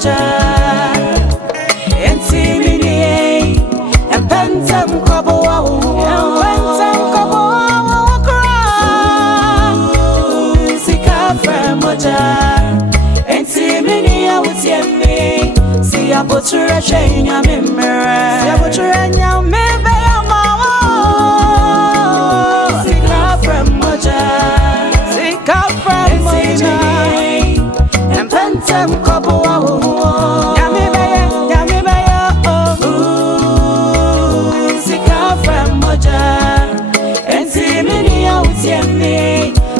Mogya. Intimini, and Pentam Kobo, and Pentam Kobo, Sika Fr3. Intimini, I would see me. See a butcher a chain, I'm in mirror. See a butcher and young maybe I'm a Sika Fr3. Sika Fr3. And Pentam Kobo.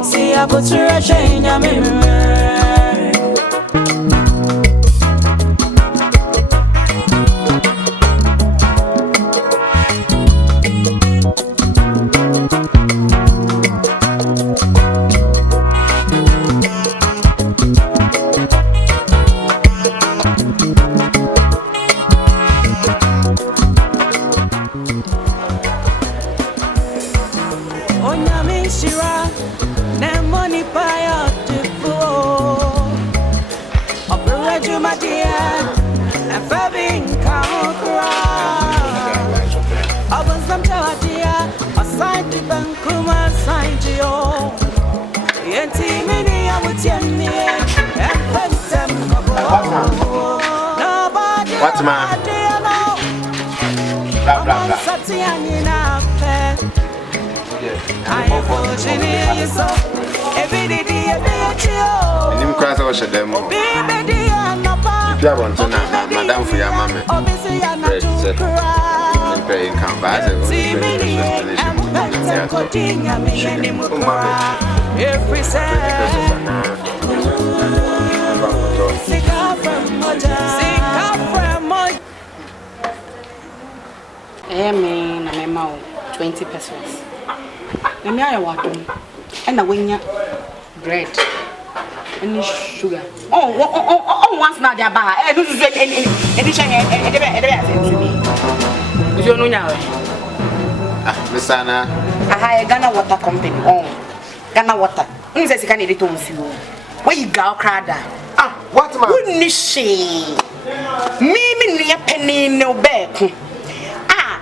See a butcher a chain, I'm in What's man? Blah blah blah. Nim class I was a demo. If you want to know, Madame for your mammy. Praying come back. Every Sika Fr3. Sika Fr3. Me, I'm 20 pesos. Let me have water. And I win bread. And sugar. Oh, once now they're bad. I don't drink any you don't know now. Miss Anna, I hire Ghana Water Company. Oh, Ghana Water. You say you can't eat it on you. Where you go, Crada? ah, what man? Wouldn't she? Me, near penny no back. Ah,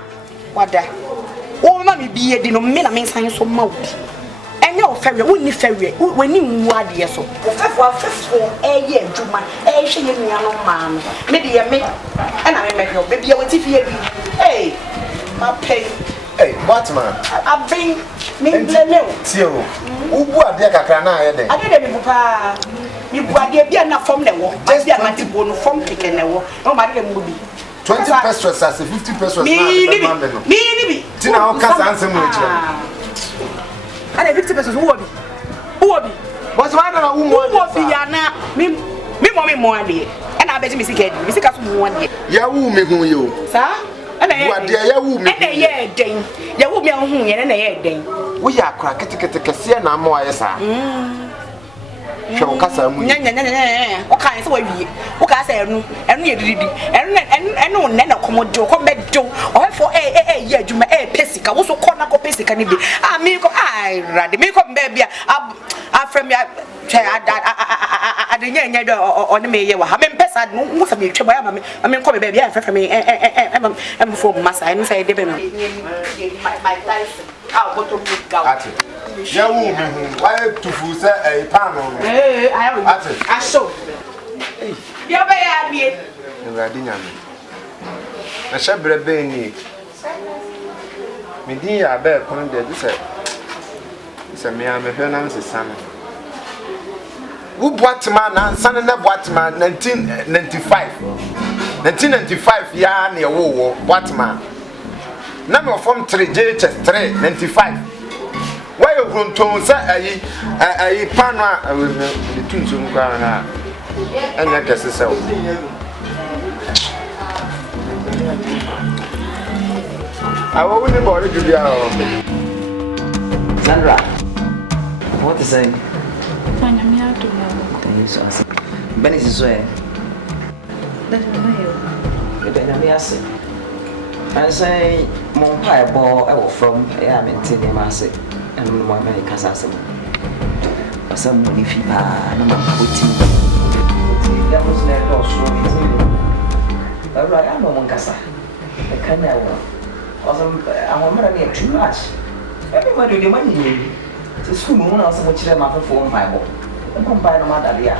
what the? Oh, mammy, be a dinner, men, I mean, sign so mouth. And your ferry, wouldn't ferry, when you were dear so. For a year, Juma, a shilling, young man. Maybe a me, and I make your baby, I will see you. Hey, my pay. Hey, what man? I've been no. Tio, who bought the Cacana? I didn't papa. You bought the Biana from the war. Just the Matibon from picking the war. No matter the movie. 20 pesos as 50 pesos. Me, Tina, how can I answer much? And 50 pesos who will be? What's my name? Who will be? Me, mommy, more day. And I bet you, Sika, one day. Yahoo, me who you, sir? And what dear Yahoo, me a year day. Yahoo, me on and a year day. We are cracked to Cassia, no more, yes, sir. Show Casa, what kind of way? What I say, and you did, and no, Nana Comodo, come back, Joe, or for a year, you may a pessica, also corner of pessica. I mean, I rather make up baby. I'm from your child. I didn't on the mayor. I mean, Pessa, most of you, I mean, call me baby, for me, I'm for Massa, and say, my life. I'll go to Mogya. Yahoo, why to fool a panel? I saw. You're very Radina. I shall be a baby. Media, I bear point there. It's a mere Fernand's son. Who bought man and son and what man 1995? 1995, yeah, near war, what man? Number from 3J 395. Why you going to say a panel with the two zoom car and I guess it's out. I won't be bored to be out. Sandra, what is saying? I'm here to know. Thank you so much. Ben is where? You don't know. I say, Mon Pie ball, I will from a maintaining myself and more American assassin. Some money fever, and I'm putting. ya mo sene do so nti awura ya no mo nkasa e kan na wo awesome ahomera na too much everybody dey money ni ti school mo na so mo kire ma fefo mpa bo ko mpa no ma dade a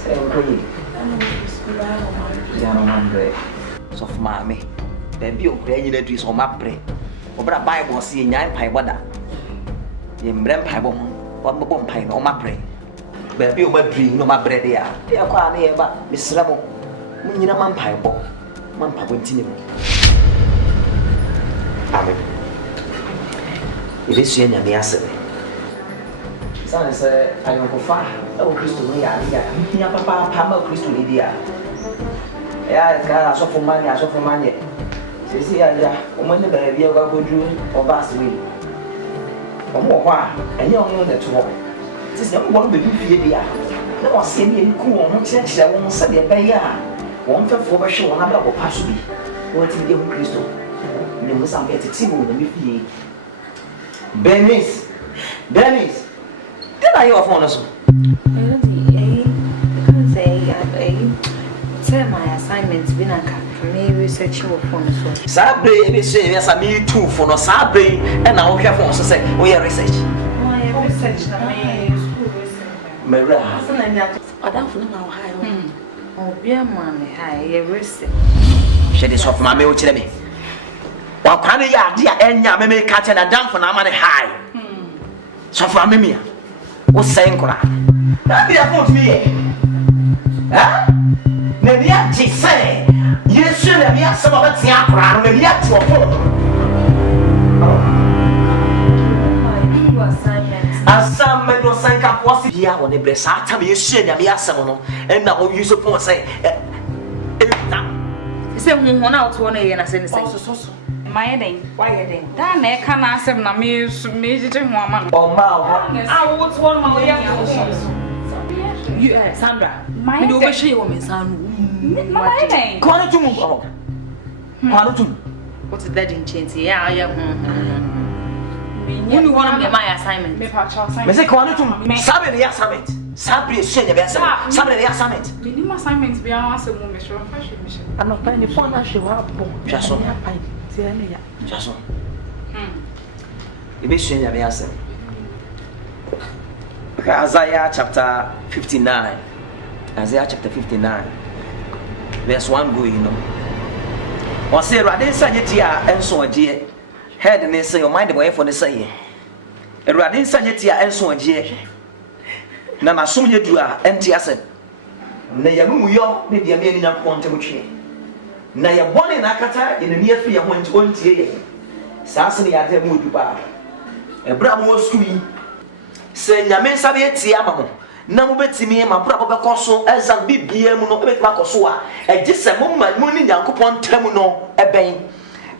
say ko yi ya no man bre so for mama baby o kra nyina dri so ma bre obra bible se nyan mpa boda ye mbre mpa bo wa bo mpa no ma bre baby o ma dri no ma bre de a de kwa na ye ba misra mo nyina ma mpa bo ma mpa bo ntine mo amen Ele suya nyame asebe. Sana se ayokofa e Kristo no ya ya papa papa Kristo ni dia. Ya ka asofo manye. Sisi ya o mo ne ba bia kwa kodu o ba aswe. O mo ho a enye o no neto. Sisi mo bo be fie bia. Na o se bi ku o mo kire won se de ba ya. Won fefo ba hwe won abra ko paso bi. Won ti bi Kristo. Ne mo sam be titi mo na mi fie. Dennis. Did I hear phone also? Say my assignment's been a cut for me researching your phone as well. Sabre, they say yes, I me too for no Sabre, and I will have phone so say we are research. Oh, I researched school research. Mera. I don't know how. Oh, be a man, high research. She is off my mail to me. One kind ya dear enya me catch and a damn for na man high. So for me, what's saying, Kora? That be a phone to me. Huh? Maybe I just say, yes, sure, maybe I some of it's Yakra, maybe I to a phone. Assignment was sank up was here on the breast. I tell you, sure, maybe I some and now you suppose say, say, one out one and I said, my heading, why heading? Then I can answer na me to woman. oh, ma, I would one more you, Sandra. My do show you woman, son. My heading. Quantum to move. Quantum. What is that in change? Yeah, I am. You want to be my assignment. Mr. Quantum, Sabre the assignment. Sabre is saying the assignment. Sabre the assignment. Minimum assignments be answer woman, sure. I'm not paying the phone. I should have just so. Just so. Be saying the assignment. Isaiah chapter 59. Isaiah chapter 59. Verse 1 go, you know. One say, Radin Sanyatia and so a dear. Head and they say, your mind away for the say. Radin Sanyatia and so a dear. Nana soon you do empty asset. Nayamu yo, maybe a million of quantum. Naya born in Akata in the near free of 1 year. Sassany at the mood bar. A bravo screen. Say, Yamen Sabiet Yamamo. Now betty me my proper coso as a big BM no bet Macosua. A just a moment money Yankupon Temuno, a bane.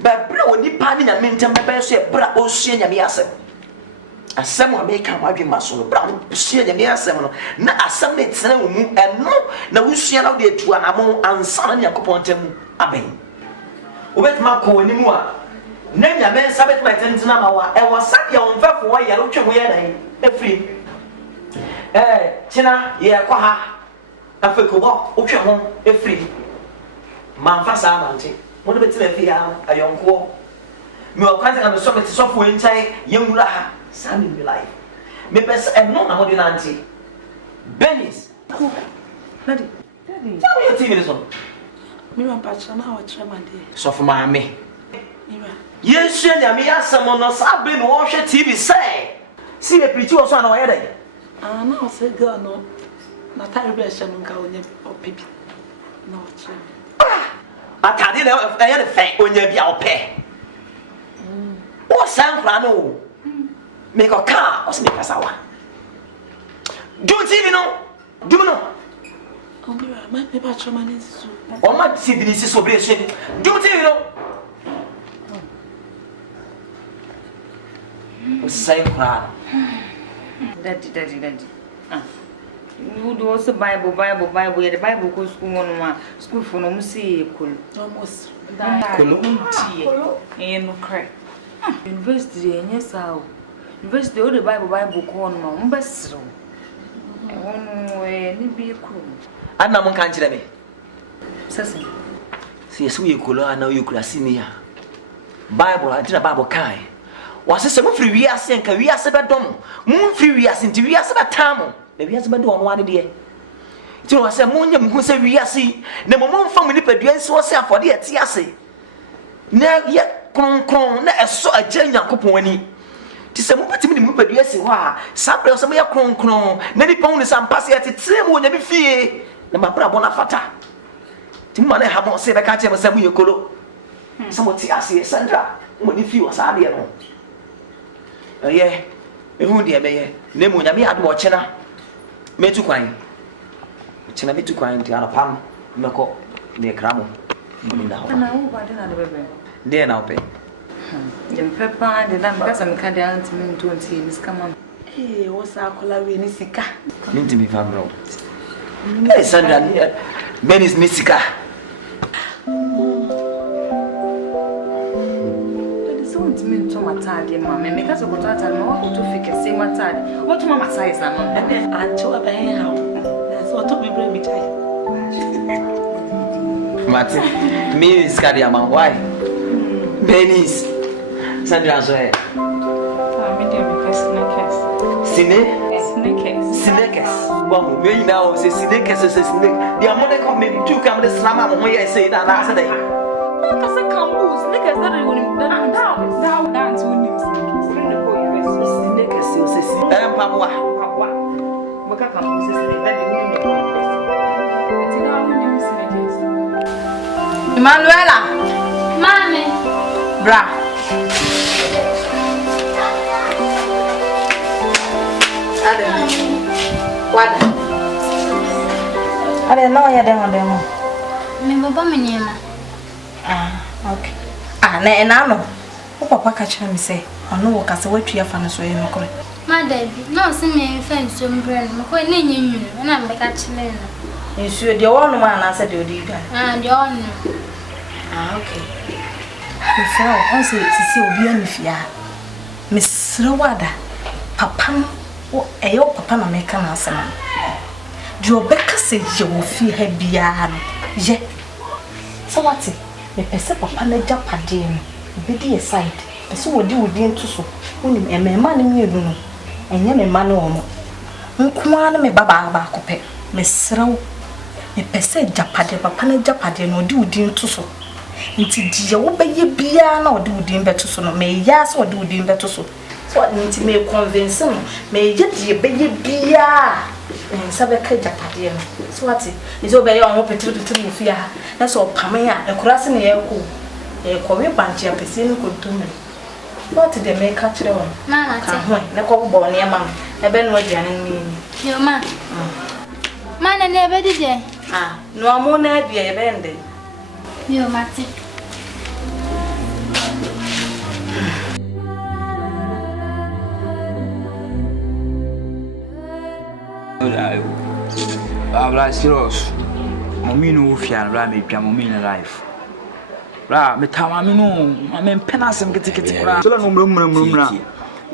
But bro, ni panning a minter, my best bravo seen Yamiasa. A someone may come out in muscle, brown, seen Yamiasa, not a Sunday and no, we see out there to an among and son Yankupon Temu, a bane. Wet Marco anymore. Name your man Sabbath my tenant, I was sat your own for why you're looking where I free. China, yeah, Quaha, a Fukuba, Ocean home, a free. Manfasa, Monty, what about Timothy, a young quo? Me are quite on the summit software in time, young Raha, son in life. Maybe and not a modern auntie. Benny's. Daddy, tell me your TV is on. Me and Patcha now a chairman dear. So for my me. Yes, sure, me ask someone else. I've been watching TV say. See a pretty or son or headache. Now say girl no. Not I be shaman go or pipi. No chairman. I can't know if I had a fact when you be our pay. What sound crano? Make a car or make us our. Do TV no? Do you know? Oh, my paper chairman is so. Or my TV is so brave. Do TV no? Same crowd. Daddy. You do also Bible. The Bible goes school for no see Almost. And no crack. University, and yes, how. University, all the Bible corn, best. I won't be a crew. And no one can't tell me. Sassy. See, so you could know you could see me. Bible, I did a Bible kind. Was it some free we are saying, we are about dom, moon free we are saying, we are about tamo, maybe has been doing one day. To us, a moon who say we are see, the moment from the pedrians was for the Tiasi. Now, yet, cron, a so a change of Coponi. Tis a movement to me, but yes, you are. Sample of some of your cron, many ponies and passing at it, same when you fear. The Mabra Bonafata. Timone have not said I can't ever send you colo. Someone Tiasi, Sandra, when you feel as I know. Yeah, who dear may name when I had watching her. Me too crying. China be too crying to Alapam, Mako, near Cramo. And I hope I didn't have a baby. There now, pay. The pepper, the lamb, because I'm kind of to me to see this come on. Hey, what's our color in Sika? Need to be found out. Yes, Sandra, Ben is Nisika. To my tidy, mamma, because of what I tell my to fix a same tidy. What to my size, and then I told her, that's what told me bring me tight. Martin, me is Kadiaman, why? Benny's Sandra's way. Snakes. Well, we now say snakes is a snake. The amount of maybe 2 cameras slam on where I say that last day. Because I can't lose, niggas that I wouldn't now dance with him. Papa. Emanuela, Mommy. bra. What? I don't know you're demo. Me baba me niema. Okay. Na no. O papa ka kire me say, ono wo ka se watwi afa no so ye no kore. Ma dabi, no se me fan so mbrɛ no, ko ne nya nwunu, na me ka kire no. Nsuo de wo no ma na se de odi dwa. De ono. Okay. Me feel on se sisi obi ani fia. Me sere wada. Papa no o eyo papa na me ka na asema. De obeka se je wo fi ha bia no. Ye. So what? Me pese papa na japade no. Be di side. Pese wodi ntu so. Onim emema ne mienu no. Enye me ma no omo. Nkoa na me baba ba akopɛ. Me serew. Me pese japade papa na japade no odi ntu so. Nti die wo beye bia na odi beto so no. Me ya so odi beto so. So nti me convince no. Me ye die beye bia. Sabe ka japade no. So what? Izo beye on wo petru mu fia. Na so pame a ekurase ne ye ko. E ko we banche apese no kontomme. What the make catch them? Mama, na ko bo ne ma. E be no aduane ni. Yo ma. Ma na ne be dide. No amu na adua e be nde. Yo mate. Abla serious. Mommy no fian bra me twa mommy in life. Bra me tama me no me pena sem kete bra. So la no mra.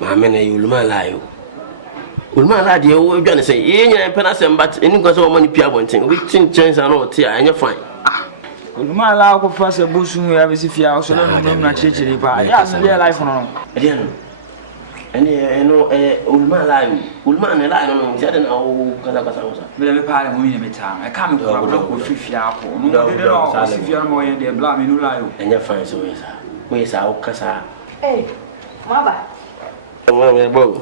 Ma me na yuluma layo. Ulma la de wo dwane say ye nya pena sem but eni go so mo ni pia bonten. We tin chance na o te anya fine. Ulma la ko fa se busu ya be si fia so la no mra chechiri pa. Ya so dey life no. E dey no. Eno ulma layo. Ulma na layo no ti ade na o kala kasa wo sa. Me pa mo ni me ta. E ka me ko bra ko fifia ko. No dey no si fia mo ye dey bla me no layo. Anya fine so we sa. We sa o kasa. Eh. Maba. Me bo.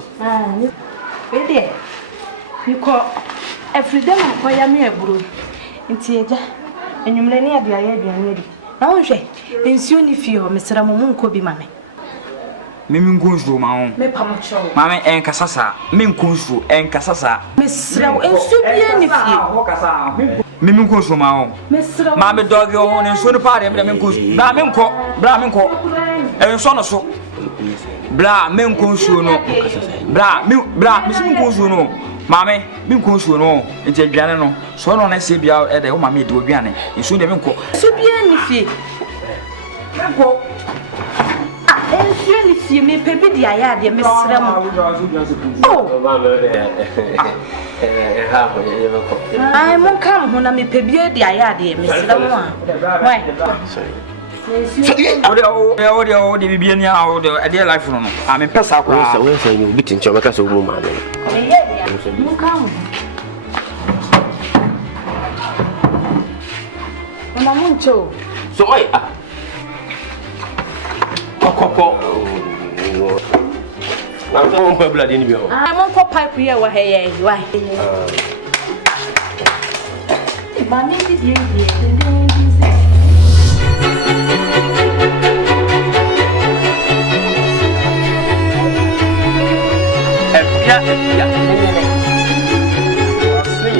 We dey. Biko every day man ko ya me eburo. Nti eja. Enyumre ne ade aye aduane di. Na won hwe. Nsuo ni fie ho mesra mo nko bi mame. Mimi nkunsu ma ho. Me pamocho. Mame enkasasa. Me nkunsu enkasasa. Mesra nsuo bi ni fie. Ho kasa. Mimi nkunsu ma ho. Mesra. Mame dog yo ho ne nsuo ni pa de me nkunsu. Bra me nko. Enso no so. Bra me nkunsu no. Bra me sim nkunsu no. Mame me nkunsu no. Enti aduane no. So no na se bia e de wo mame de aduane. Nsuo de me nko. Nsuo bi ni fie. Nko. Me pebi di aya de mesra mo. Oh, I won't come when I'm a pebble, the ayadi, Mr. Lamar. Why? Oh, the Bibian, a dear life. I'm in Pesa. Where's you beating Chomacas of woman? Come. Mamuncho. So why? I'm going to blood in you. I won't pop pipe here. Why? Mammy, did you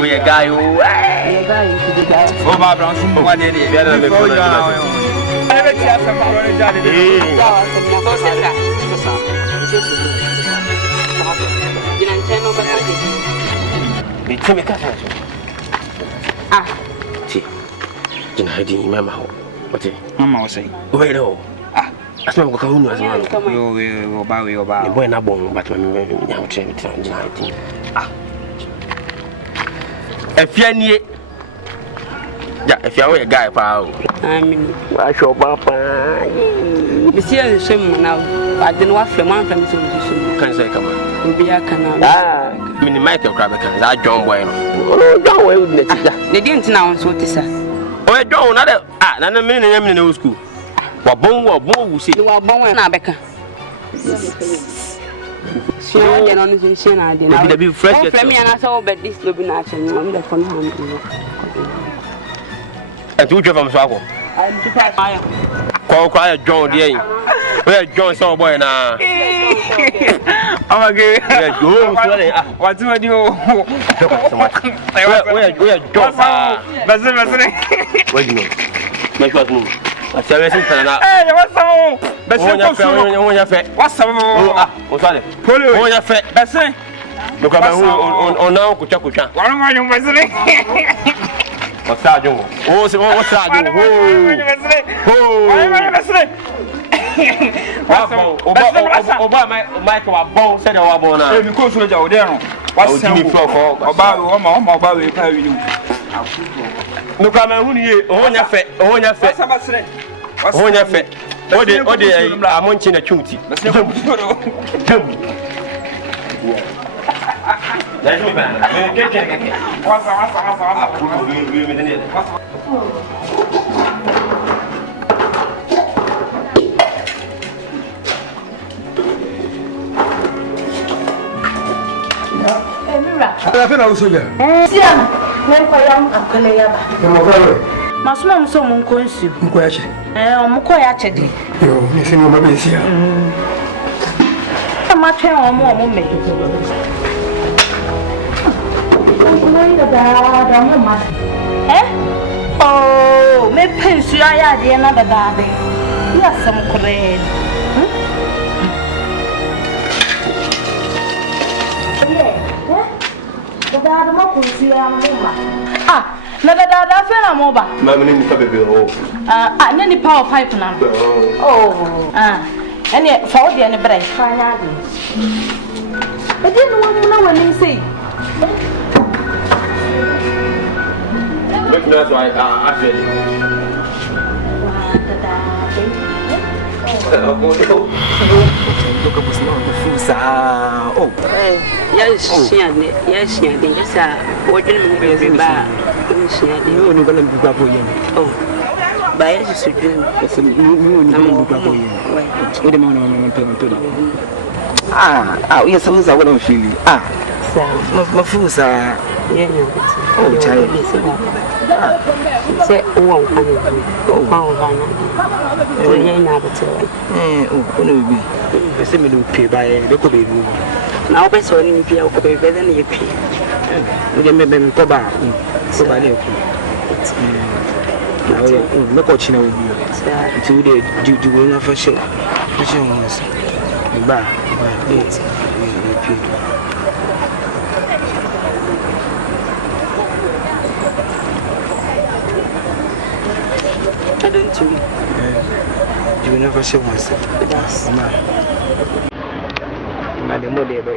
we a guy who Oh, my brown, what did he? see, didn't I didn't remember what it Mamma was saying. wait, oh, that's not what I was. You bow your bow. When I born, but I'm trying to if you're near, yeah, if you're a guy, pal, I mean, I show Papa. Monsieur Shim now, I didn't want from one from the Can say, come on, be a canal. I mean, Michael Crabacans, I John Boy. Oh, John, where would They didn't know what this is. Oh, John, another minute in the school. What bone will see You are born in Abeka. She on the shin. I didn't be fresh. Let me and I saw, but this will be natural. I'm the phone. And two from Swaggle. I'm to pass. Call quiet John, dear. Where John saw boy now. Oh, my God. What do I do? Where John? Where do you know? Make us move. I tell you, hey, what's up? What's up? What's that? Pull it on your fat. That's it. Look at on now, Kucha. What am I doing? What's that? What's that? Oh, Michael, bone said I was born. Because we're down. What's Look at my money. On your fat. On your fat. On your fat. I'm watching a cutie. That's me, man. Masuma mso munkonsu. Mkoyache. Omukoyache di. Yo, nisi ni mabesia. Amatwe omo me. Oh, me pensu aya de na dada de. Ya sam kore. Dada mo kunsu ya mama. Ah, na dada fe na mo ba. Mama ni nipa bebe o. Na ni power pipe na. Oh, ene fa odi ene brai fa nya de. E di no na wani sei. Look, that's why I feel look at what's now. Oh, Yes, yes, yes, what didn't be bad? You only gonna be back again. Oh, by yes, you do. It's a new back again. With the man, yes, I was a feeling. My fools are. Oh, child. Say, oh, I say, me do pay by the baby. now, best one in Pia could be better than you pay. We can make them come back. Somebody, no coaching with you. Until they do will not for sure. Bye. I don't do. You will never show myself. Yes. Madam, what they ever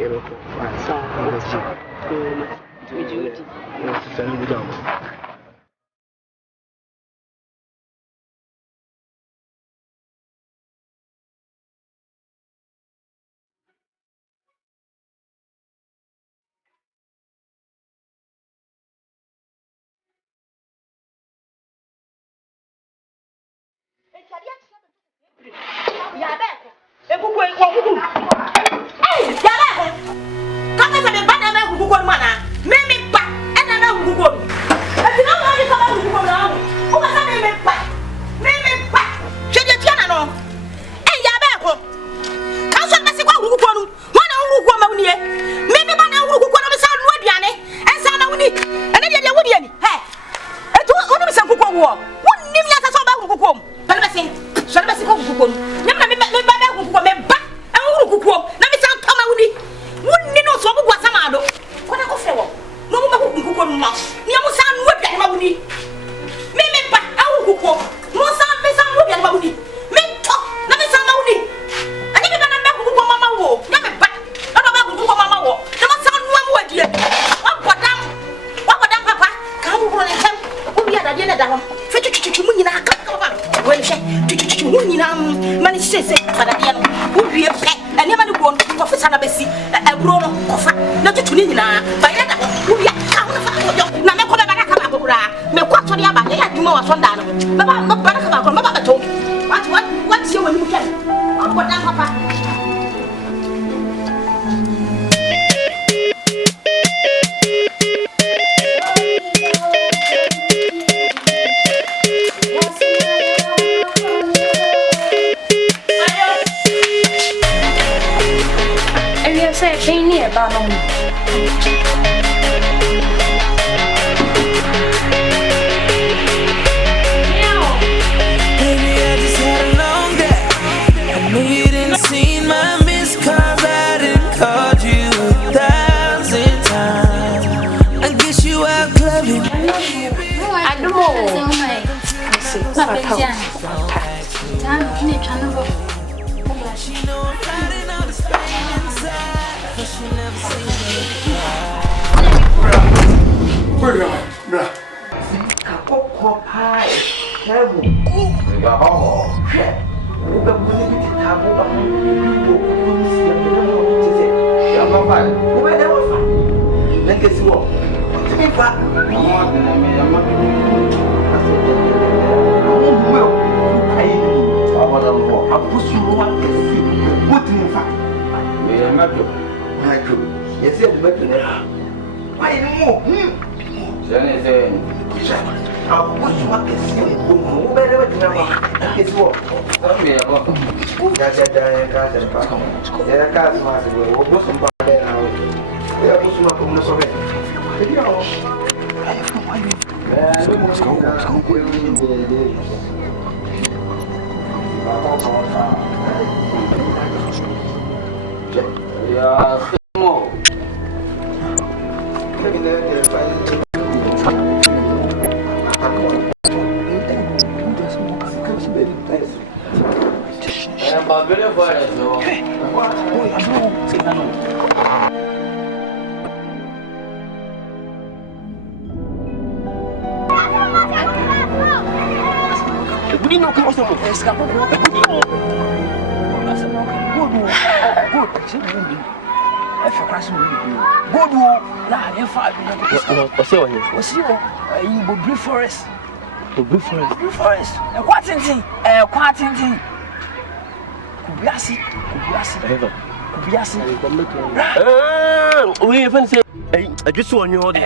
We even say, I just want you all day.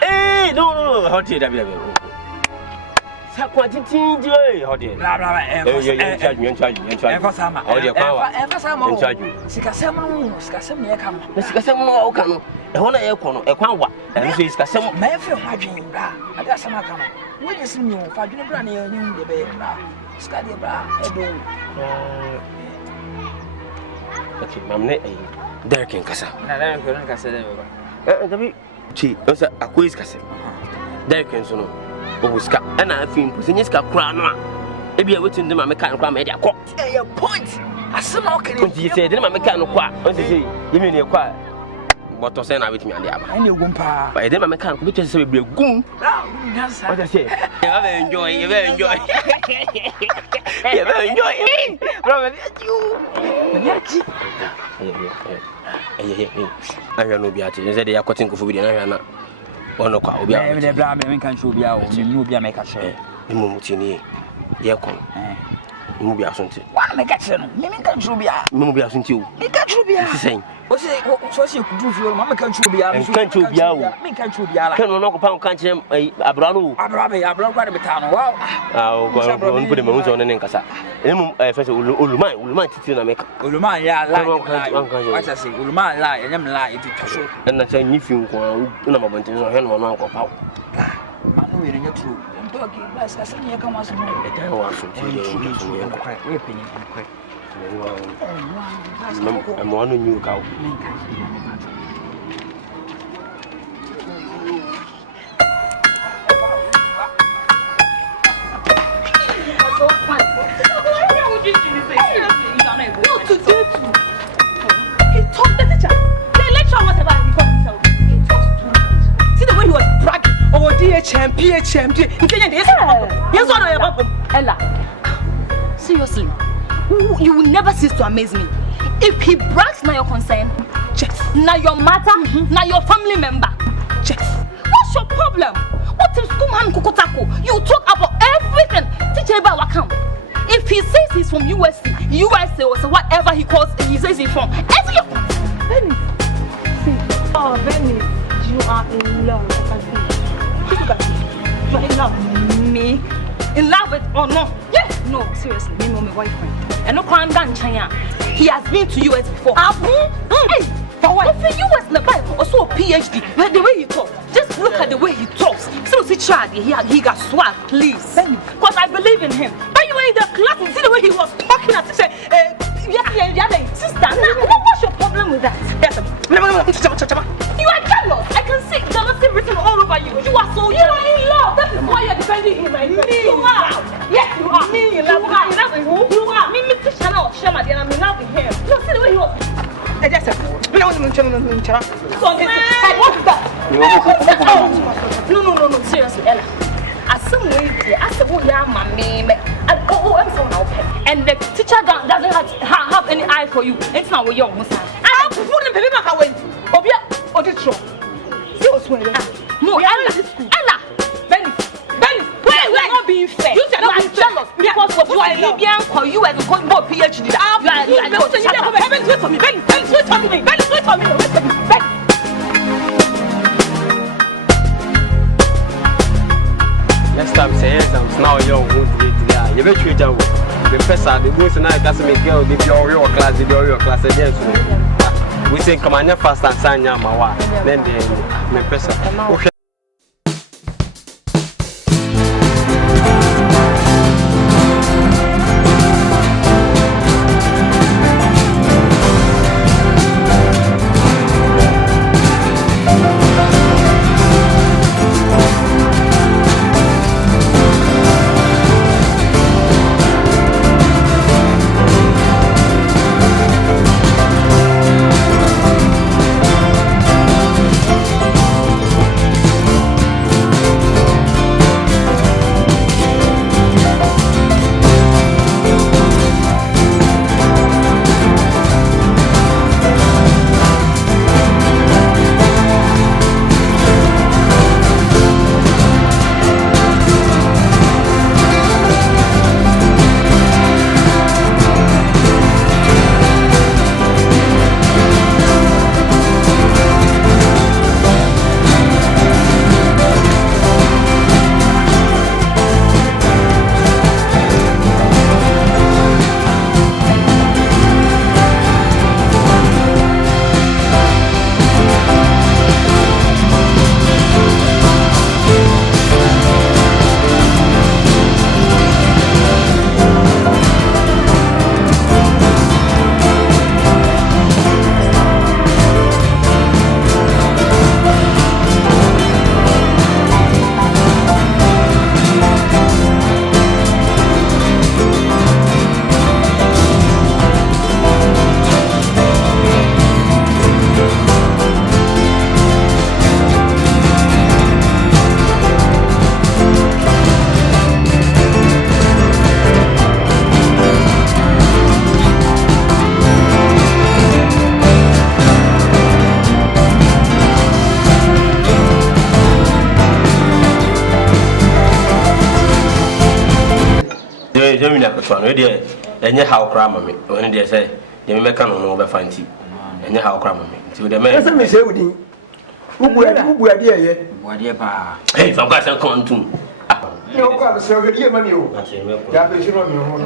Hey, no, how did I? Quantity joy, how did I? Charge me and charge you. Sika I want to echo a quanwa, and so is Cassam. My friend, my dream, I got some account. When you see me, if I do not run here, you the baby, Scotty Bra, okay, Mamma, Derek and Cassa. I don't Cassa. She was a quiz Cassa. Derek and Sono, Obuska, and I think Pusinisca Crana. Maybe I went to the Mamma Cram at your point. I somehow can you say the Mamma Cano quack, what you say, you mean your quiet. but to say na with me and ama any gumpa but dem make am ko be say be gum what I say you enjoy you enjoy bro I no be ati say dey akotin ko fobi dey na hwa na ono kwa obi a me bra me kan chu obi a o me obi a make a share ni mo mutini ye kon mo bi asonti wa me ka chere no me kan chu obi a mo bi asonti o me kan chu obi a sen o se so se kudu fi o ma me kan chu obi a me kan chu obi a o me kan chu obi a la kan no ko pa kan chere abra no abra kwa de beta no wow ko on put me so ne nkasa emu first uluman titi na meka uluman ya la acha se uluman la ya nyam la iti twaso na cha nyifi nko na mabonten so he no no anko pa manu ye nya true ntoki bas asa nye kan waso no e kan waso ti we penyi kre I'm one new cow. He told the teacher. The lecturer was about himself. He talked too much. See the way he was bragging. Oh, DHM, PHM, yes, what I have. Ella, seriously, you will never cease to amaze me. If he brags, now your concern. Check. Now your matter, now your family member. Check. What's your problem? What is Kuman Kukutako? You talk about everything. Teacher about Wakam. If he says he's from USA or so whatever he calls, he says he's from. Benny. Oh, Benny, you are in love. I can see. Look at you. You are in love. Me? In love with or no? Yes. No, seriously, me and my boyfriend. And no crime done China. He has been to US before. Hey, for what? For US, the Bible, also a PhD. But the way he talks, just look at the way he talks. So see, child, he got swag, please. Because I believe in him. By the way, the class, see the way he was talking at teacher. Sister, what's your problem with that? Yes, you are jealous. I can see jealousy written all over you. You are so jealous. You are in love. That is why you are defending him. You are. Yes, you are. Me in love. You are in love with who? You are. Me, Mr. Channel of Shema, and I'm in love with him. No, see the way he was. Yes, sir. No, seriously, Ella. As some way, as the boy, I'm so now. And the teacher doesn't have any eye for you. It's not what you're going to say. I have to put him in my way. Obia, or the truth. You swear. No, Ella. Benny, we're not being fair. You are not jealous because of you are Libyan or you are the PhD. Wait for me. Next time say yes, now young you bet you down. The professor, the boys and I got some girl, they be your class again. We say come on fast and sign your mawa. Then the professor. so no dey enye how kra ma me when dey say dey me meka no no be fanti enye how kra ma me nti dey me say me say wudi ubu ade eye Wadi pa. hey from got some contum yo kwa so gedi ma mi o ya be shiro mi ho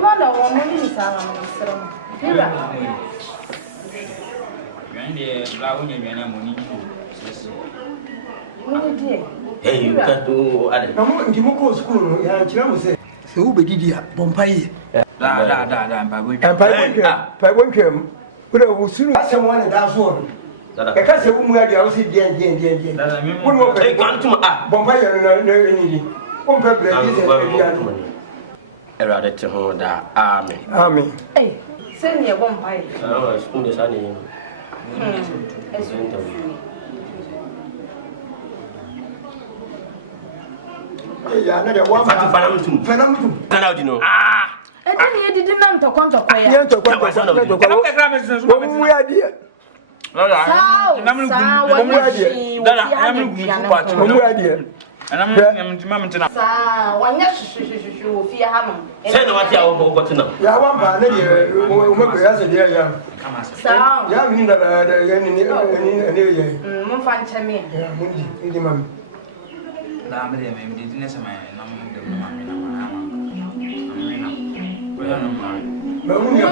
mother woman is hey you can do ade na mo ndi mo ko school ya kira mo se se wo bedidi a bompai Da mpaboy. Mpaboy kwem wo wo suru asem wan da so no e ka se wo mu ade a wo se dien wo no hey contum bompai ya no ni wo mpa bre di se e dia no erade te ho da amen eh se ni e bompai school de sa ni ya na de wa fatu fanamtum kana odi no ni didi na ntokon ya ya ntokon wo ya di ya wa ba na de o me ko ya se de ya ya mi nda da ya ni ya mun fa nchame ya mun di mami Da me de me di ne sama na mo de mami na ma mun ya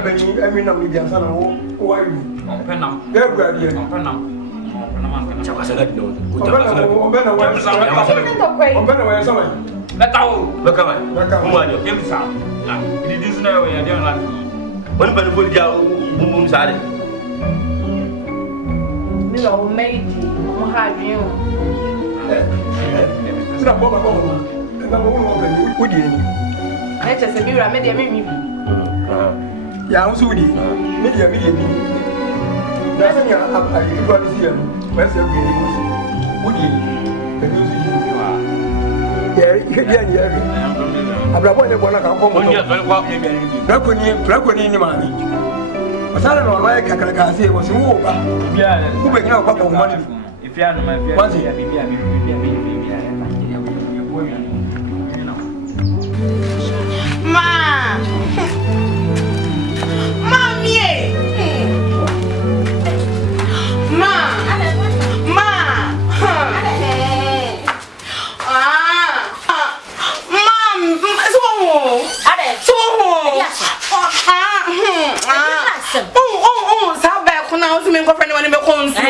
bani amina mi biasa na wo wa yu penam ya gura di penam chakasa ga do obena wa sama Betao, bekama mo ade Kemsa. Ah, ini di sana ya dia nak. woni bani fo dia bum sare mi lo meiji mo ha dwen o sira bo na mo wo bani wudi ni na che se biura me de me mi bi ya wo su wudi me de bi na se ya ali ko bi si ya ma se ku ni wudi bani su di ya ni ya abrabo ne bona ka ko mo onya so ko Brakoni ni mami. Masala no wa ka ka se wo si wo ba. Bia. Ku be nyina kwa ko mo ni. Ifia no ma bia bia. Ma. Mami. Ma. Ma. Sabe kuna usi me ko friend wani me ko nsu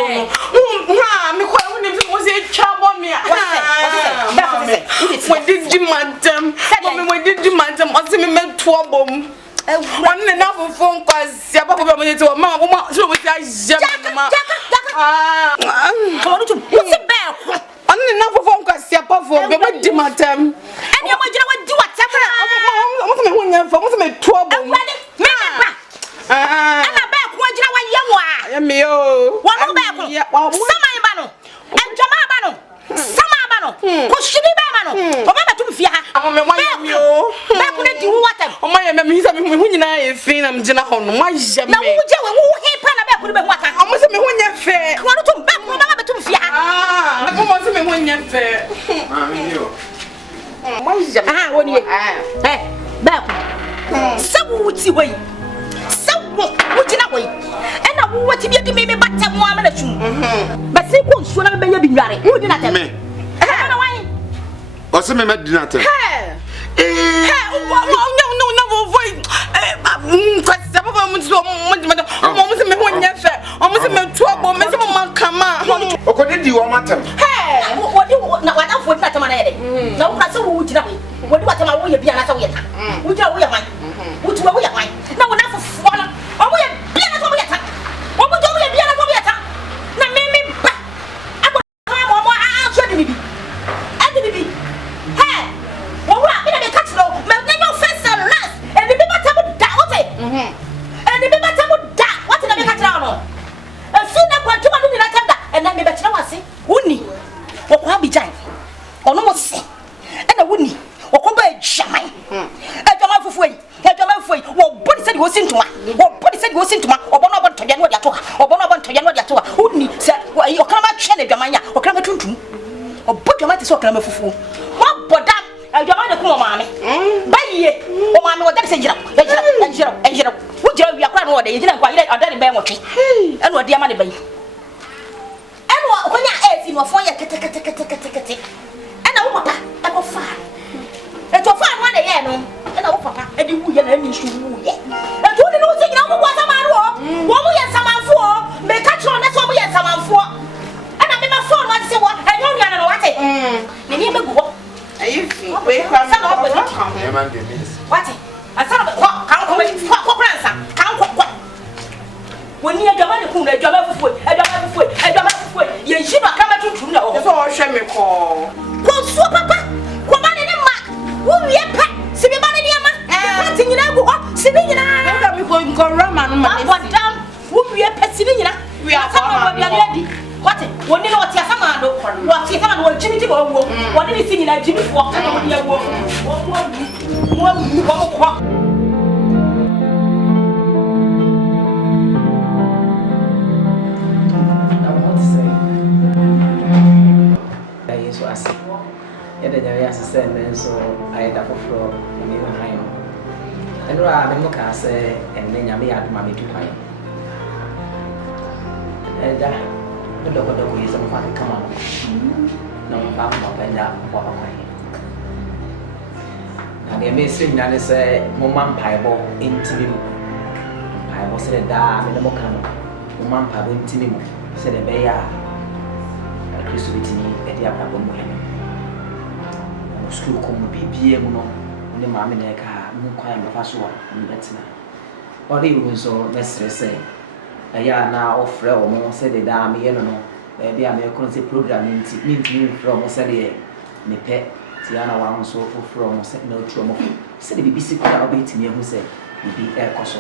no ha me ko woni bi mo se chabo me we did madam o se me meto bom wani ne na fofo kwasi abako be mo se to ma mo so mo se aja me ma ko ru wo se be ko wani ne na fofo kwasi abako be mo di madam ene mo jira wa di watam mo se me ho nya fa mo se me to bom me ba ana ba ko jira wa yewo a ya me yo wa no ba ko sama ba no enjoma ba no sama ba no ko shini ba ma no o ba tum fia ha me wa ya me yo ba ko ne di wo watam o ma ya me hisa me hu nyina e fi na me gina ho no ma ya me na wo je we wo he pa na ba ko be hu aka o mo se me hu nya fe ko no tum ba ko ba tum fia ha na ko mo se me hu nya fe ma ya woni ba ko sabu wuti wai sabu wujina wai ena wo wati bi di me batam wa ma na tum ba se ko nsuo na be ya bi nware wo di na tem me o se me medina tem no voi kwasi papa mo so mo se me hu nya fe o mo se me tu abo me se mo makama o ko di wo matem wo di na wa da fo di na tem na ye de na wo ka se wo wujina wai wo di watam wo ye bia na se wo ye ta wujina wo ye man wutu wo ye man na wo na fo na o wo ye bia na se wo ye ta wo mo jo wo ye bia na se wo ye ta na me ba abo ka mo a so di bibi bibi he wo wa bi na be catch no me na no first and last e bibi batam da wote e bibi batam da wote na be catch no e fi na kwa tuma no ni na tam da e na me be kira wase woni wo kwa bi jan ono mo se obono bon to no dia to obono bon to no dia to uni se o kan ma twe na dwamanya o kan ma tuntum o bodwama te se o kan ma fufu wa bodam adwama ne ko maame baye o maame o da se gira wo gira wi akra no o da yira kwa yira o da ne be nwotwe eno o de ama ne baye eno o konya eti no fo ye kete ena wo papa e ko fa e to fa no na ye no ena wo papa e di wu ye na ni su wu ye e to ni no se gira wo kwa samaro wo mu ye samanfo me ka tro na so mu ye samanfo ena me ma phone ma se wo e nyo nua na wate ne ni be go ayi fi we kwa me no man get this wate asana kan ko pransa kan ko woni e jama ne kun na jama fufu ye nshino akama tuntum na ho so wo hwe me ko so papa ko ba ne ma wo wie pa si be ba ne dia ma ti nyina gu ho si be nyina ga mi ko rama no ma ne dam wo wie pa si be nyina we akama wo bia di wate woni no ti asama do wo ti asama do wo jimi ti bo wo woni ni si nyina jimi fo ka no dia wo wo ase yɛde nyame asesɛ ne nso ayɛ da foforɔ ne me han no ɛno a me mo ka sɛ ɛnne nyame yɛ adoma me du kwan ɛda dɔdɔkɔdɔkɔ yɛ sɛ mo fa kama no na mo fa mo pa nya mo pa kwan na deɛ me sɛ nyina ne sɛ mo ma mpaebɔ ntimi mu mpaebɔ sɛ da me ne mo ka no mo ma mpaebɔ ntimi mu sɛ de bɛyɛ a Kristo bitini edi abrabɔ mu hɛn no school ko mu bibie mu no ne maame na ɛka mu kwan ma fa so a mu betina ɔde wu nso mesrɛ sɛ ɛyɛ na ɔfrɛ wo mo sɛ de da me yɛ no no baabi a me kɔ sɛ program nti mintimi mfrɛ mo sɛ de me pɛ ti ana wa nso ɔfrɛ mo sɛ na ɔturo mo sɛ de bibisi kora ɔbɛtimi ahu sɛ bibi ɛkɔ so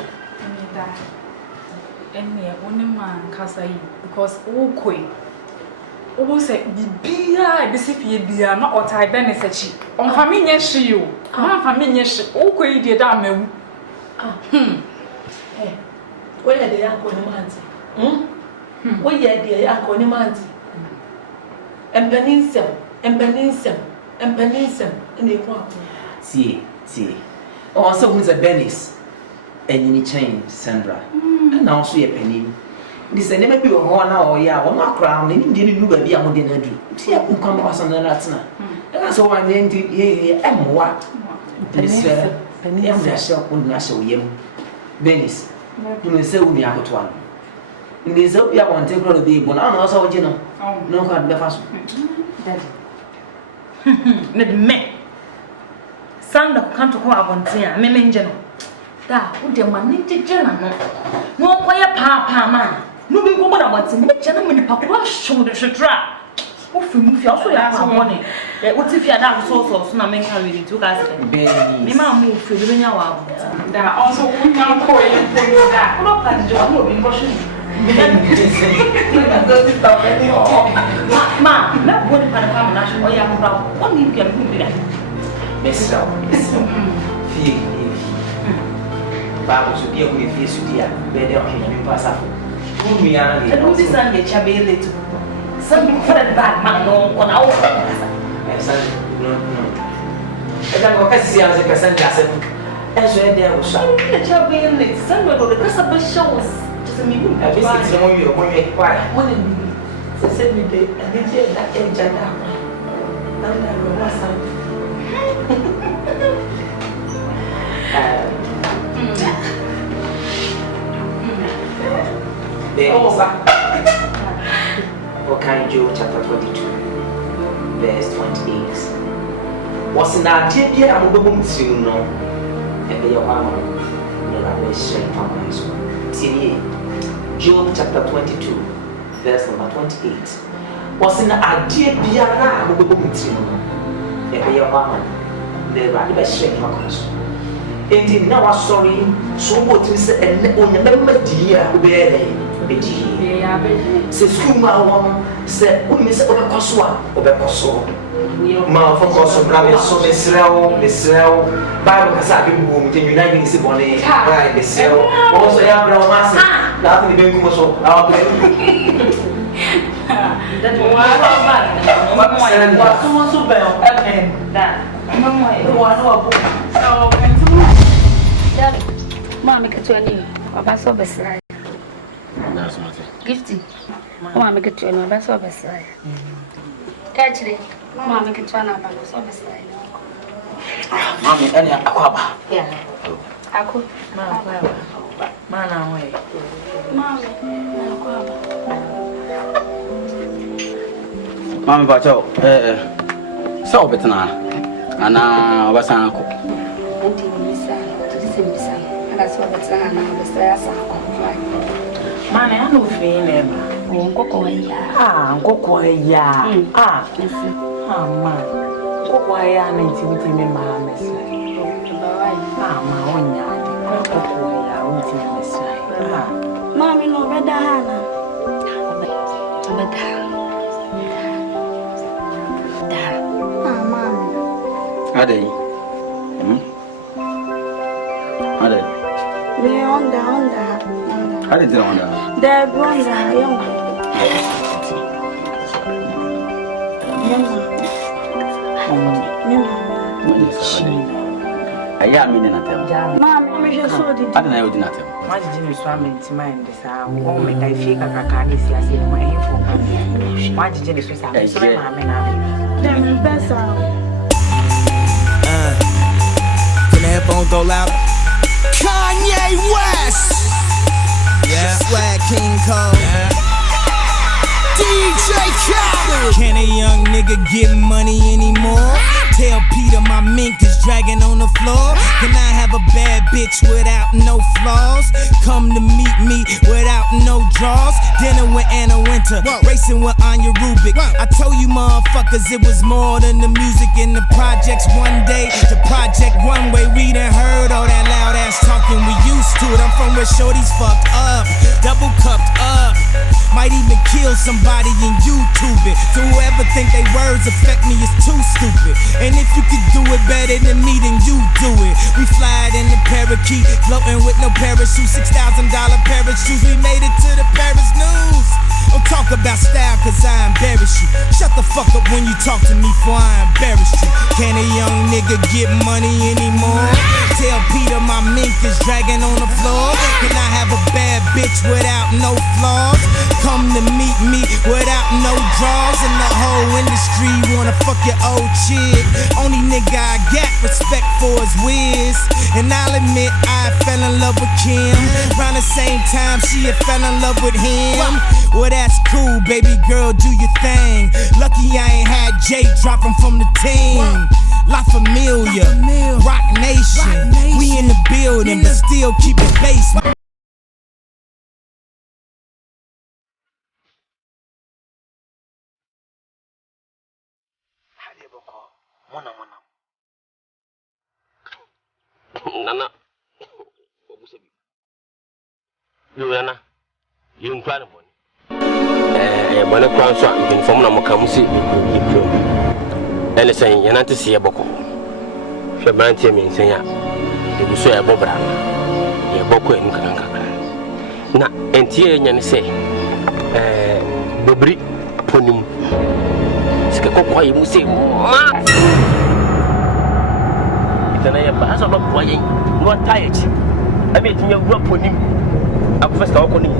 ɛnne woni ma nkasa yi because wo koi wo say bibia de se fie bia na otai be ne sachi on fami nye hye o ma fami nye hye wo koi de da mawu wo ye de yanko ni manti wo ye de yanko ni manti empeninsem ne ko tie o so who's a Benis enyini chain Sandra na also ye penin this never be ho na o ya o ma kra na ni de nu ba bia mo de na du tie ku kan ba so na ratena na so wan ye ndi ye emwa penis penis ya sha ko na sha yem Benis you say we akoto an ndi so ya won te kro be bo na so o je no no ka be fa so ne me Sandra kan to ko abonten a me nje no da wo de ma ne jeje na no no ko ya pa ma no bi ko na abonten me je na me ne pa ko show de hwetra wo fi mu fi so ya pa mo ne wo ti fi ada so na me ka really to ga se me ma mu fi be nya wa abonten da also wo nya ko ye ko da no pa jo no bi ko shi ma na wo ni pa na na shi o ya ko ra wo ni ke mu bi da Messão. Fie. Vamos subir com o difícil dia. Bede o que me passa por. Tu me ana ali. Eu não disse nada, tinha bem leito. Sabe que fora da mas não com a outra. Essa não. Eu já não quero dizer as pessoas que assim. É só é Deus. Sabe que tinha bem leito. Sabe o que essa pessoa just me viu. É isso que não me eu pai. Olha, você me deu, a gente é da Ejada. Não, nossa. Okay, Job chapter 22, verse 28. Was in our dear I'm going to know, and they are never straight from my soul. Job chapter 22, verse number 28. Was in our dear I'm going to know. Ebe ya mama the right be straight my console enti na wa sorry so what we say enne onyamma di a obere be di ya be se school ma won se onni se obekoso a obekoso ma fokoso bra be so mesrel bible kasa be bu mu tenyu na ni se bone right mesrel o so ya bra o ma se Nothing to be so. I'll play. That was so bad. Okay, that. Mama, get to any. About so beside. That's my thing. Gifty. Mama, get to any. About so beside. Catch it. Mama, get to any. About so beside. Mommy, any aquaba. Yeah. Aku. Mana way. Mama, aquaba. Mami Pacho, so betna. Ana wasan ko. Ndi misa, misa. Ana so betna na besaya sa ko. Mana ya no fe neba. Nkoko ya. Nkoko ya. Ma. Nkoko ya na ntimti me ma mesa. Ma onya de. Nkoko ya unti mesa. Mami no beda hana. Beda. Adey. Adey. Me onda. Adey dira onda. De onda young. Aya mi na tem. Mama, me je so di. Adey na yo di na tem. Ma jiji me so amenti mind sa. O me dai fi kakaka ni si ase mo ehfo. Ma jiji ni so sa. So me ma me na. Dem besa. Can the headphones go louder? Kanye West! Yeah. Swag King Cole. Yeah. DJ Khaled! Can a young nigga get money anymore? Tell Peter my mink is dragging on the floor. Can I have a bad bitch without no flaws? Come to meet me without no draws. Dinner with Anna Winter, racing with Anya Rubik. I told you motherfuckers it was more than the music in the projects. One day, the project one way. We done heard all that loud ass talking, we used to it. I'm from where shorties fucked up, double cupped up. Might even kill somebody and YouTube it. So whoever think they words affect me is too stupid. And if you could do it better than me, then you do it. We fly in the parakeet, floating with no parachute, $6,000 pair of shoes. We made it to the Paris news. Don't talk about style cause I embarrass you. Shut the fuck up when you talk to me before I embarrass you. Can a young nigga get money anymore? Tell Peter my mink is dragging on the floor. Can I have a bad bitch without no flaws? Come to meet me without no draws. And the whole industry wanna fuck your old chick. Only nigga I got respect for is Wiz. And I'll admit I fell in love with Kim. Around the same time she had fell in love with him. Well that's cool, baby girl, do your thing. Lucky I ain't had Jay dropping from the team. La Familia, Rock Nation. We in the building, but still keep it basement. Nana, you Nana, you incredible. When I crown so I can form a camusi, and the saying, you're not to see a boko. If you're brand team in saying, you will say a bobra, you're boko in Kanaka. Now, and tear and say, Bobri Ponum. Skako, you must say, then I am as of a boy, not tired. I made you grow upon him. Up first, I'll call him.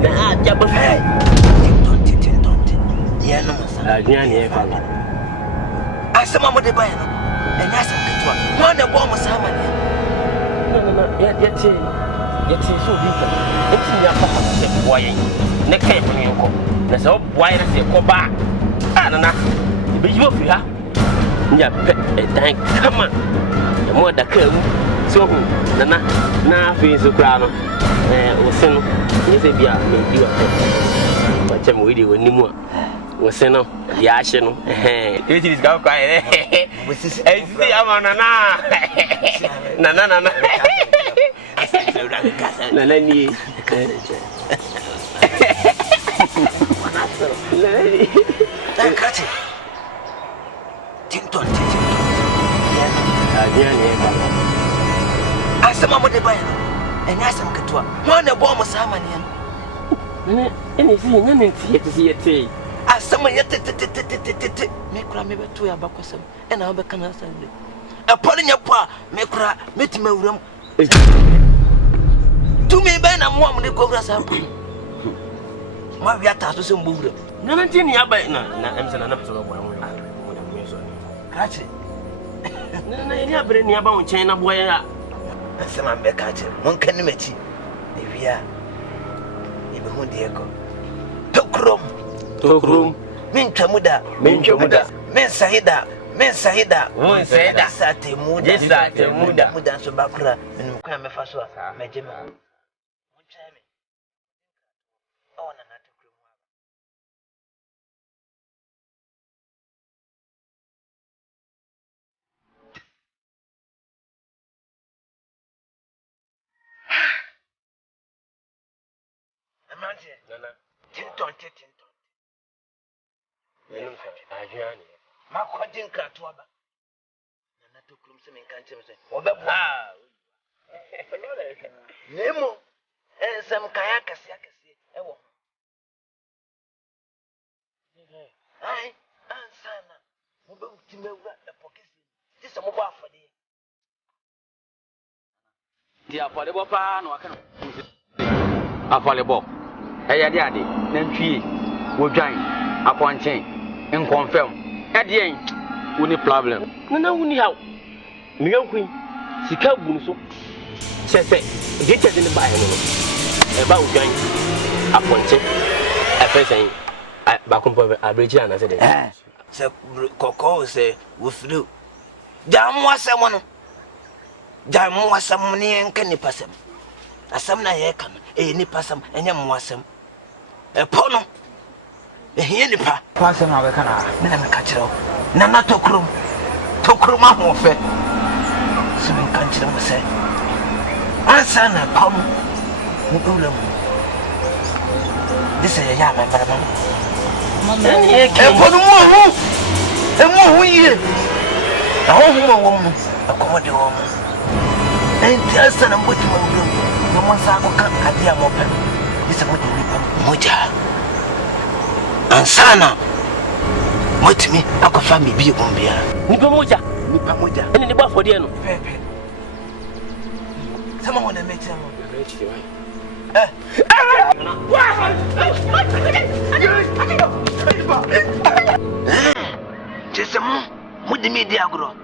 I saw Mamma de Bayano, and I said, one of bomb was Hammer. No, yet so weak. It's in your papa, boy. Next time when you go, that's all why I say, go back. I don't know. Be you for her. Yeah, thank come on. The more the curve, so Nana, now feels a crown. Was sent, yes, a beer, maybe a but I'm with you anymore. Was sent the action. It is go quiet. I'm on Nana. I saw Mamma de Bayano, and I said, one of bomb was Hammer. Any see, any see it. As someone yet, make cry me to your back, and I'll become a Sunday. Upon your pa, make cry, meet me room. To me, Ben, I'm one with the progress. My yata to some Buddha. None of you by now. I'm saying an episode of one. Catch it. No, bring me about China boy. Some man be catch it. One can meet you. If we are, even who the echo. Tokrum. Min Chamuda. Men Saida. Sate Muda, so Bakra, and Kame Faswa, Majima. Tinton. My cotton cat to Abba. And I took room some in country. Nemo and some kayakas. I, Sana, who go to me the pocket. This is a mobile for the affordable pan or can affordable. Hey, daddy, then tree will join upon chain and confirm. At the end, only problem. No, only how. New Queen, Sika Bunso. Say, get it in the Bible. About join upon chain. A person back on a bridge and I said, so Coco say, with flu. Jam was someone. Jam was some money and can you pass him? A some night can any pass him and yam was him. A pono. Here the pass him. I can catch it. Nana Tokrum. Tokruma Mofe. So in country will say, answer na come. This is a yam, my brother. And for the more here. A home woman, a commodity woman. And just an ambitious woman. No one saw a dear mopen. This is what we Mogya. And Sana. What me? I can find me be a bombia. Nipa Mogya. And in the bar for the end. Someone want to make them. Just a moon with the media grow.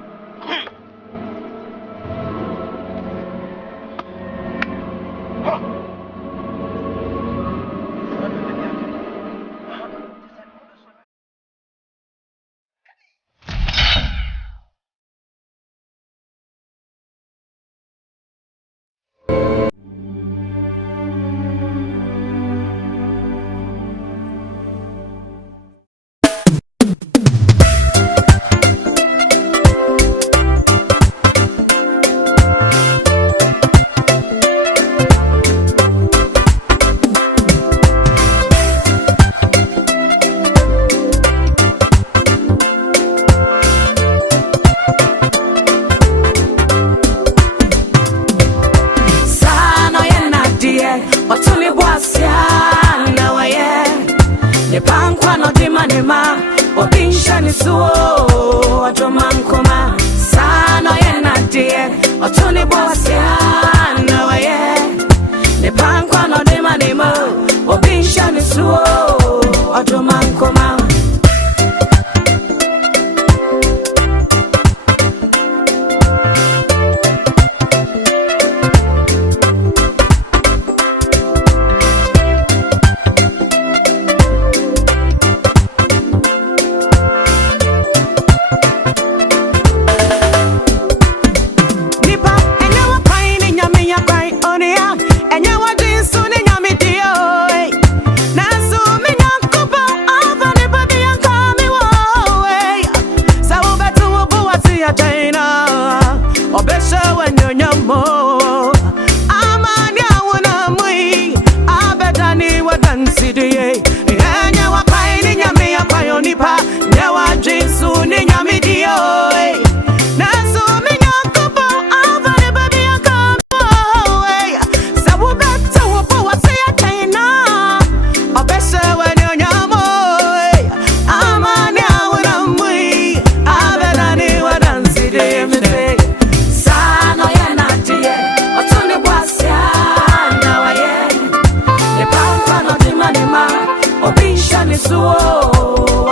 suo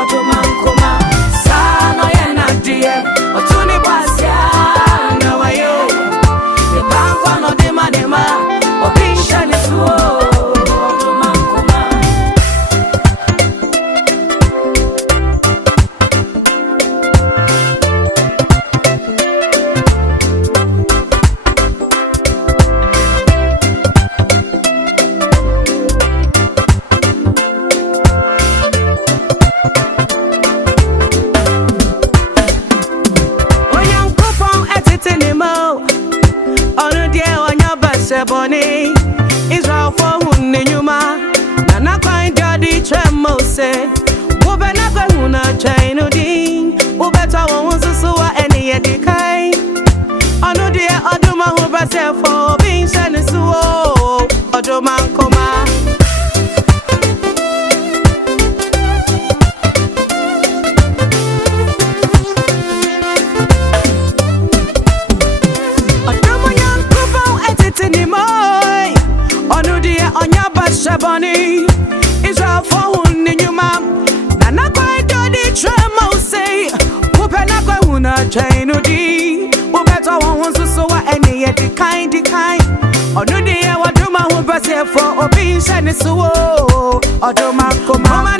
Otuma nkuma Sana yena die Otuni bwasia Na wayo The bankwa no dema dema Obisha ni suo Otuma nkuma Bonnie Israel for Hunyuma Nana kind daddy tremose Wubena Gahuna Chino Ding Ubeta won't sua any edikai Ono dear Oduma Hubase for being Senisuo Oduma Koma Bonnie Israel for Hunyuma Nana quite dirty tremor say Wupena Gahuna Chino D Ubeta won't so any at the kind Ono dear Waduma Hubase for Obin Senisuo Oduma Koma Mama